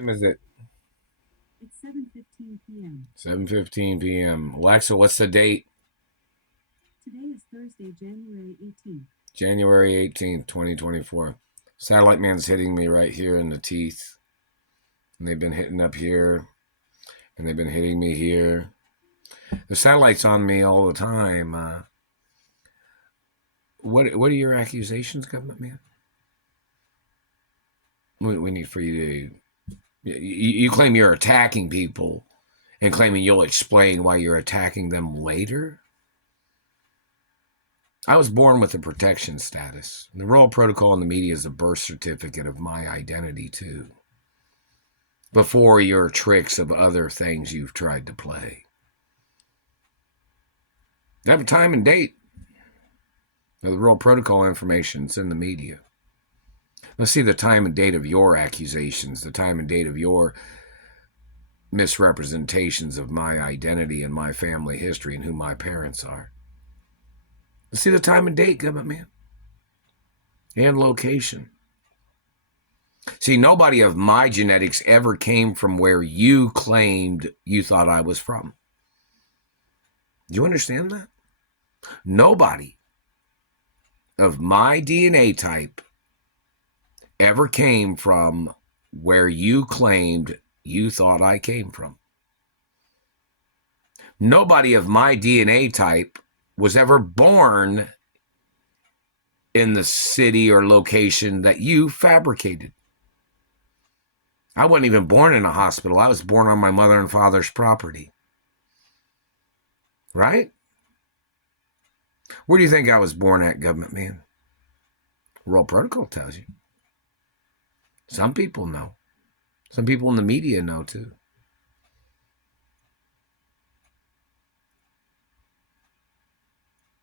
Time is it? It's 7:15 p.m. 7:15 p.m. Alexa, what's the date? Today is Thursday, January 18th. January 18th, 2024. Satellite man's hitting me right here in the teeth. And they've been hitting up here. And they've been hitting me here. The satellite's on me all the time. What are your accusations, government man? We need for you to... You claim you're attacking people and claiming you'll explain why you're attacking them later? I was born with a protection status. The Royal Protocol in the media is a birth certificate of my identity, too. Before your tricks of other things you've tried to play. They have a time and date. The Royal Protocol information's in the media. Let's see the time and date of your accusations, the time and date of your misrepresentations of my identity and my family history and who my parents are. Let's see the time and date, government man. And location. See, nobody of my genetics ever came from where you claimed you thought I was from. Do you understand that? Nobody of my DNA type ever came from where you claimed you thought I came from. Nobody of my DNA type was ever born in the city or location that you fabricated. I wasn't even born in a hospital. I was born on my mother and father's property. Right? Where do you think I was born at, government man? Royal Protocol tells you. Some people know. Some people in the media know too.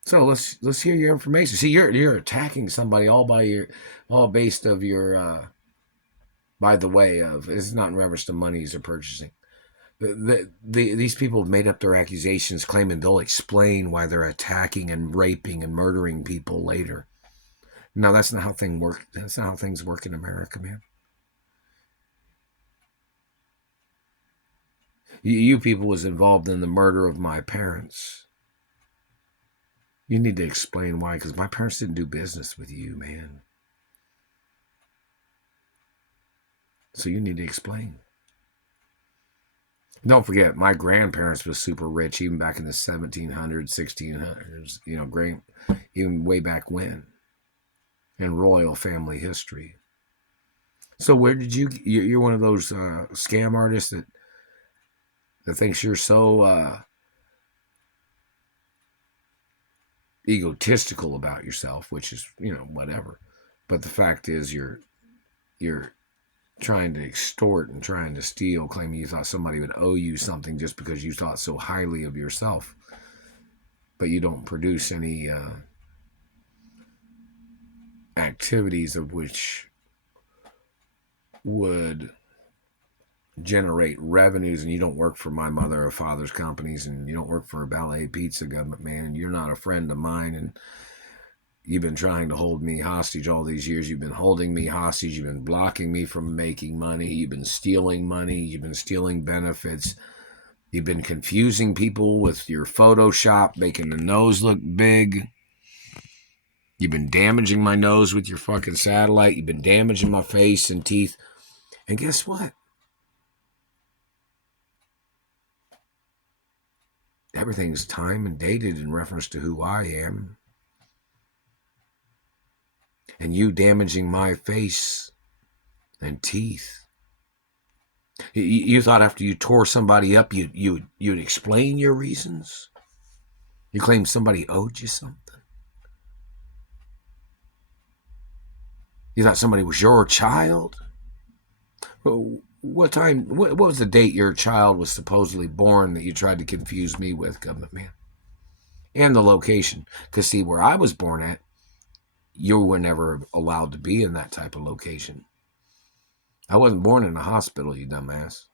So let's hear your information. See, you're attacking somebody all based of your by the way of it's not in reference to monies or purchasing. These people have made up their accusations, claiming they'll explain why they're attacking and raping and murdering people later. No, that's not how things work. That's not how things work in America, man. You people was involved in the murder of my parents. You need to explain why, because my parents didn't do business with you, man. So you need to explain. Don't forget, my grandparents was super rich, even back in the 1700s, 1600s, even way back when, in royal family history. So where did you're one of those scam artists that thinks you're so egotistical about yourself, which is, whatever. But the fact is you're trying to extort and trying to steal, claiming you thought somebody would owe you something just because you thought so highly of yourself. But you don't produce any activities of which would generate revenues, and you don't work for my mother or father's companies, and you don't work for a Ballet Pizza, government man, and you're not a friend of mine, and you've been trying to hold me hostage all these years. You've been holding me hostage. You've been blocking me from making money. You've been stealing money. You've been stealing benefits. You've been confusing people with your Photoshop, making the nose look big. You've been damaging my nose with your fucking satellite. You've been damaging my face and teeth. And guess what? Everything's time and dated in reference to who I am. And you damaging my face and teeth. You thought after you tore somebody up, you'd explain your reasons? You claimed somebody owed you something? You thought somebody was your child? What was the date your child was supposedly born that you tried to confuse me with, government man? And the location. Because see, where I was born at, you were never allowed to be in that type of location. I wasn't born in a hospital, you dumbass.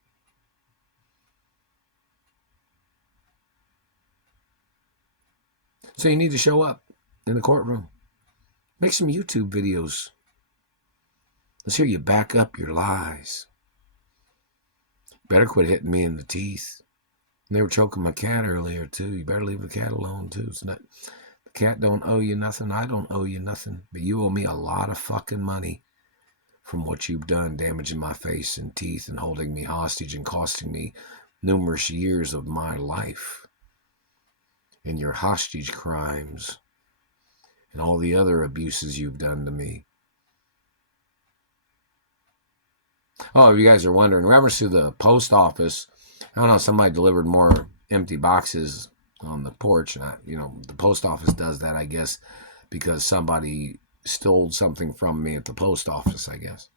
So you need to show up in the courtroom. Make some YouTube videos. Let's hear you back up your lies. Better quit hitting me in the teeth. And they were choking my cat earlier, too. You better leave the cat alone, too. It's not, the cat don't owe you nothing. I don't owe you nothing. But you owe me a lot of fucking money from what you've done, damaging my face and teeth and holding me hostage and costing me numerous years of my life. And your hostage crimes and all the other abuses you've done to me. Oh, if you guys are wondering, in reference to the post office, I don't know, somebody delivered more empty boxes on the porch. And the post office does that, I guess, because somebody stole something from me at the post office, I guess.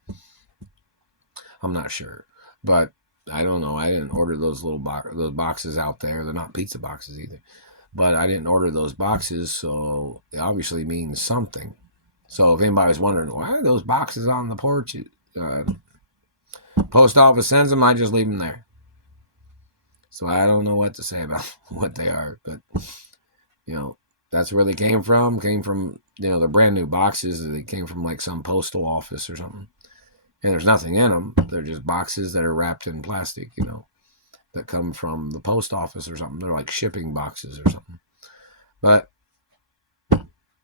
I'm not sure. But I don't know. I didn't order those those boxes out there. They're not pizza boxes either. But I didn't order those boxes, so it obviously means something. So if anybody's wondering, why are those boxes on the porch? Post office sends them, I just leave them there. So I don't know what to say about what they are, but that's where they came from. Came from, they're brand new boxes. They came from like some postal office or something. And there's nothing in them. They're just boxes that are wrapped in plastic, that come from the post office or something. They're like shipping boxes or something. But, I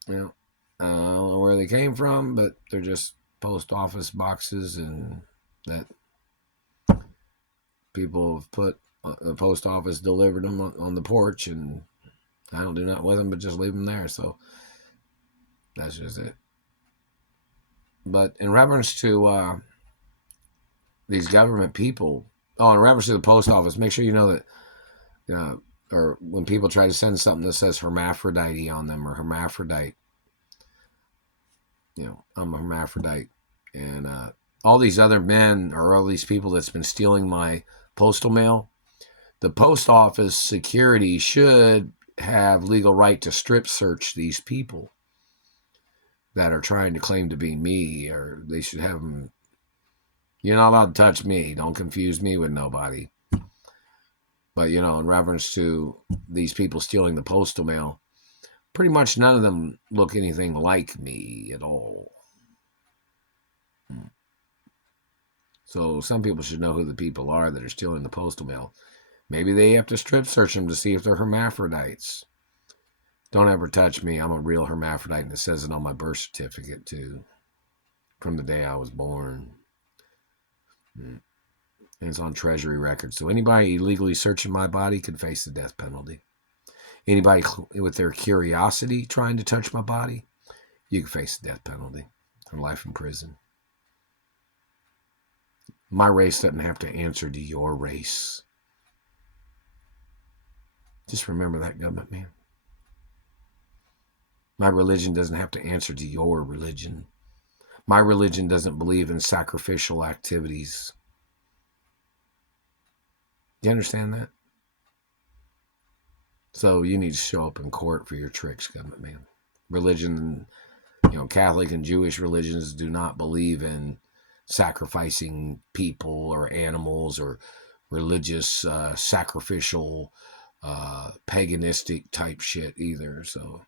don't know where they came from, but they're just post office boxes, and that people have put, the post office delivered them on the porch, and I don't do nothing with them but just leave them there. So that's just it. But in reference to these government people, in reference to the post office, make sure you know that, or when people try to send something that says hermaphrodite on them or hermaphrodite, I'm a hermaphrodite, and all these other men or all these people that's been stealing my postal mail, the post office security should have legal right to strip search these people that are trying to claim to be me, or they should have them. You're not allowed to touch me. Don't confuse me with nobody. But, in reference to these people stealing the postal mail, pretty much none of them look anything like me at all. So some people should know who the people are that are stealing the postal mail. Maybe they have to strip search them to see if they're hermaphrodites. Don't ever touch me. I'm a real hermaphrodite, and it says it on my birth certificate, too, from the day I was born. And it's on Treasury records. So anybody illegally searching my body could face the death penalty. Anybody with their curiosity trying to touch my body, you can face the death penalty or life in prison. My race doesn't have to answer to your race. Just remember that, government man. My religion doesn't have to answer to your religion. My religion doesn't believe in sacrificial activities. You understand that? So you need to show up in court for your tricks, government man. Religion, Catholic and Jewish religions do not believe in sacrificing people or animals or religious sacrificial paganistic type shit either. So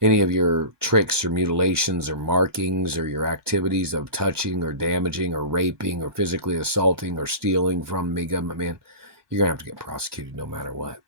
any of your tricks or mutilations or markings or your activities of touching or damaging or raping or physically assaulting or stealing from me, government man, you're going to have to get prosecuted no matter what.